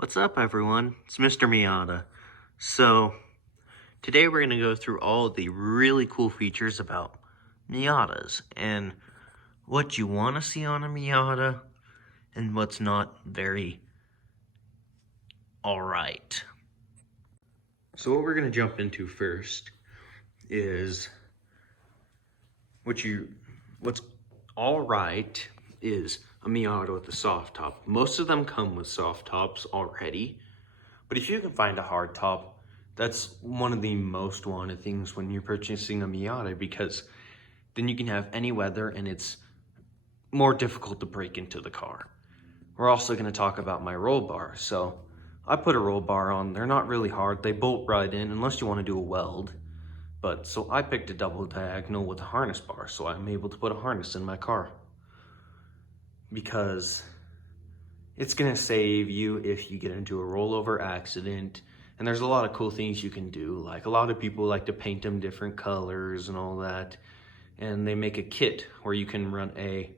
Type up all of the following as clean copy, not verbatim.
What's up, everyone? It's Mr. Miata. So, today we're going to go through all of the really cool features about Miatas and what you want to see on a Miata and what's not very alright. So what we're going to jump into first is what's alright is a Miata with a soft top. Most of them come with soft tops already, but if you can find a hard top, that's one of the most wanted things when you're purchasing a Miata, because then you can have any weather and it's more difficult to break into the car. We're also going to talk about my roll bar. So I put a roll bar on. They're not really hard. They bolt right in unless you want to do a weld. But so I picked a double diagonal with a harness bar, so I'm able to put a harness in my car, because it's gonna save you if you get into a rollover accident. And there's a lot of cool things you can do. Like, a lot of people like to paint them different colors and all that. And they make a kit where you can run a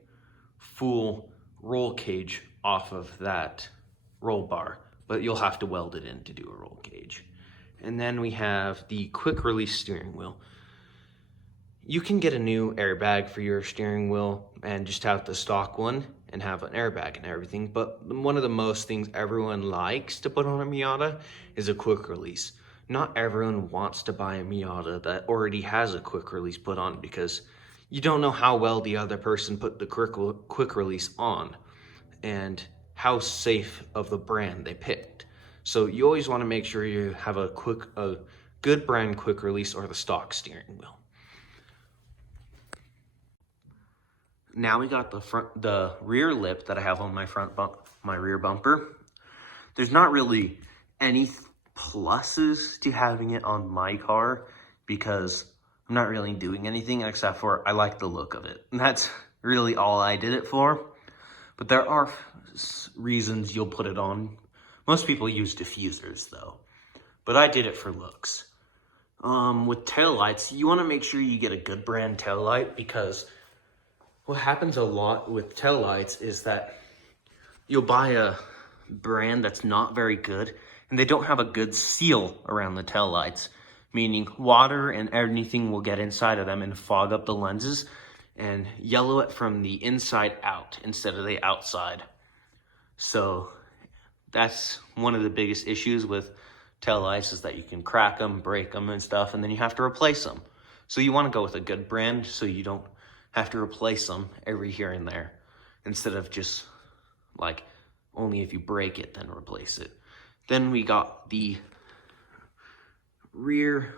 full roll cage off of that roll bar, but you'll have to weld it in to do a roll cage. And then we have the quick release steering wheel. You can get a new airbag for your steering wheel and just have the stock one and have an airbag and everything. But one of the most things everyone likes to put on a Miata is a quick release. Not everyone wants to buy a Miata that already has a quick release put on, because you don't know how well the other person put the quick release on and how safe of the brand they picked. So you always want to make sure you have a good brand quick release or the stock steering wheel. Now we got the rear lip that I have on my rear bumper. There's not really any pluses to having it on my car, because I'm not really doing anything except for I like the look of it. And that's really all I did it for. But there are reasons you'll put it on. Most people use diffusers though, but I did it for looks. With taillights, you want to make sure you get a good brand taillight, because what happens a lot with taillights is that you'll buy a brand that's not very good and they don't have a good seal around the taillights, meaning water and anything will get inside of them and fog up the lenses and yellow it from the inside out instead of the outside. So that's one of the biggest issues with taillights, is that you can crack them, break them and stuff, and then you have to replace them. So you want to go with a good brand so you don't have to replace them every here and there, instead of just like only if you break it then replace it. Then we got the rear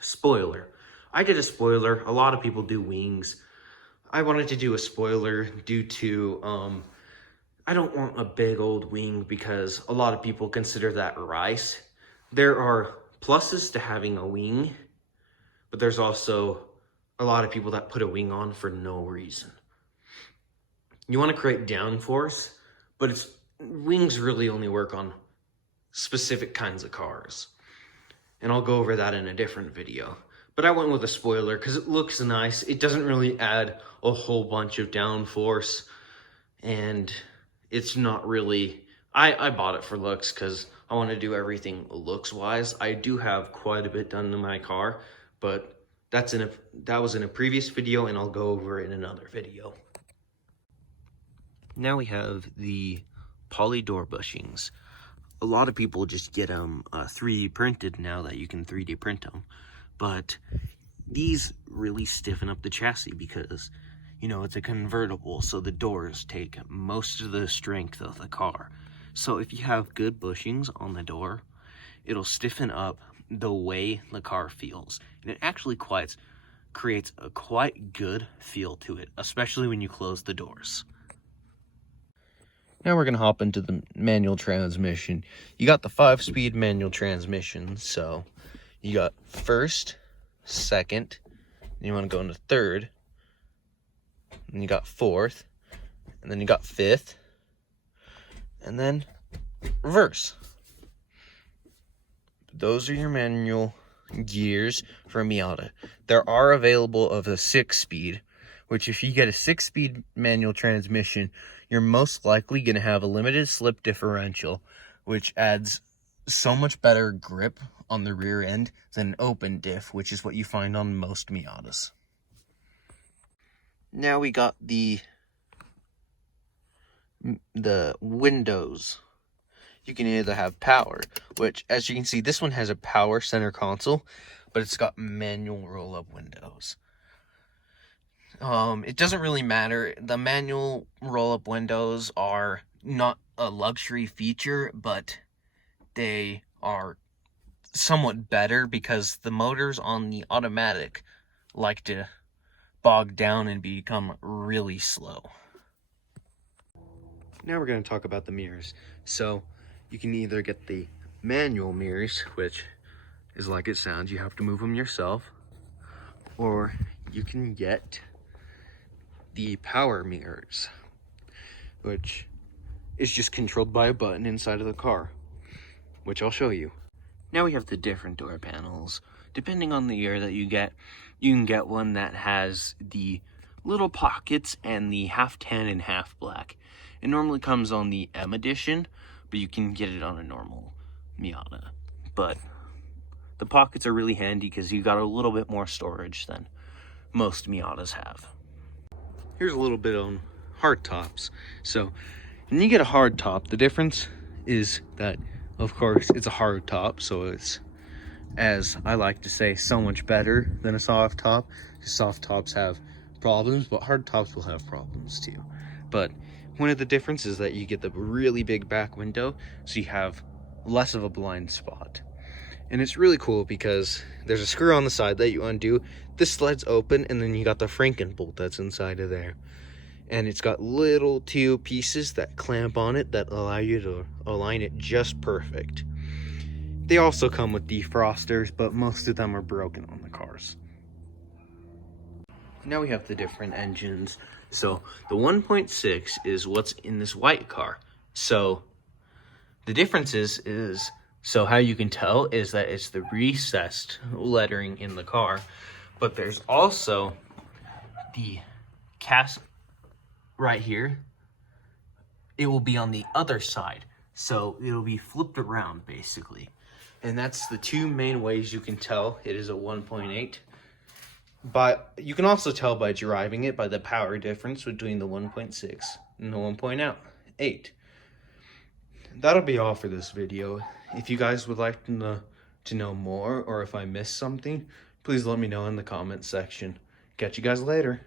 spoiler. I did a spoiler. A lot of people do wings. I wanted to do a spoiler due to I don't want a big old wing, because a lot of people consider that rice. There are pluses to having a wing, but there's also a lot of people that put a wing on for no reason. You want to create downforce, but wings really only work on specific kinds of cars. And I'll go over that in a different video. But I went with a spoiler because it looks nice. It doesn't really add a whole bunch of downforce, and it's not really, I bought it for looks because I want to do everything looks wise. I do have quite a bit done to my car, but that was in a previous video, and I'll go over it in another video. Now we have the poly door bushings. A lot of people just get them 3D printed now that you can 3D print them, but these really stiffen up the chassis because, you know, it's a convertible, so the doors take most of the strength of the car. So if you have good bushings on the door, it'll stiffen up the way the car feels. And it actually creates a quite good feel to it, especially when you close the doors. Now we're going to hop into the manual transmission. You got the 5-speed manual transmission, so you got first, second, and you want to go into third, and you got fourth, and then you got fifth, and then reverse. Those are your manual gears for a Miata. There are available of a 6-speed, which if you get a 6-speed manual transmission, you're most likely going to have a limited slip differential, which adds so much better grip on the rear end than an open diff, which is what you find on most Miatas. Now we got the windows. You can either have power, which, as you can see, this one has a power center console, but it's got manual roll-up windows. It doesn't really matter. The manual roll-up windows are not a luxury feature, but they are somewhat better because the motors on the automatic like to bog down and become really slow. Now we're going to talk about the mirrors. So you can either get the manual mirrors, which is like it sounds, you have to move them yourself, or you can get the power mirrors, which is just controlled by a button inside of the car, which I'll show you. Now we have the different door panels. Depending on the year that you can get one that has the little pockets and the half tan and half black. It normally comes on the M edition, but you can get it on a normal Miata. But the pockets are really handy because you got a little bit more storage than most Miatas have. Here's a little bit on hard tops. So when you get a hard top, the difference is that, of course, it's a hard top, so it's, as I like to say, so much better than a soft top. Soft tops have problems, but hard tops will have problems too. But one of the differences is that you get the really big back window, so you have less of a blind spot. And it's really cool because there's a screw on the side that you undo. This slides open, and then you got the Franken bolt that's inside of there. And it's got little two pieces that clamp on it that allow you to align it just perfect. They also come with defrosters, but most of them are broken on the cars. Now we have the different engines. So the 1.6 is what's in this white car. So the difference is so how you can tell is that it's the recessed lettering in the car, but there's also the cast right here. It will be on the other side, so it'll be flipped around basically. And that's the two main ways you can tell it is a 1.8. But you can also tell by driving it by the power difference between the 1.6 and the 1.8. That'll be all for this video. If you guys would like to know more, or if I missed something, please let me know in the comment section. Catch you guys later.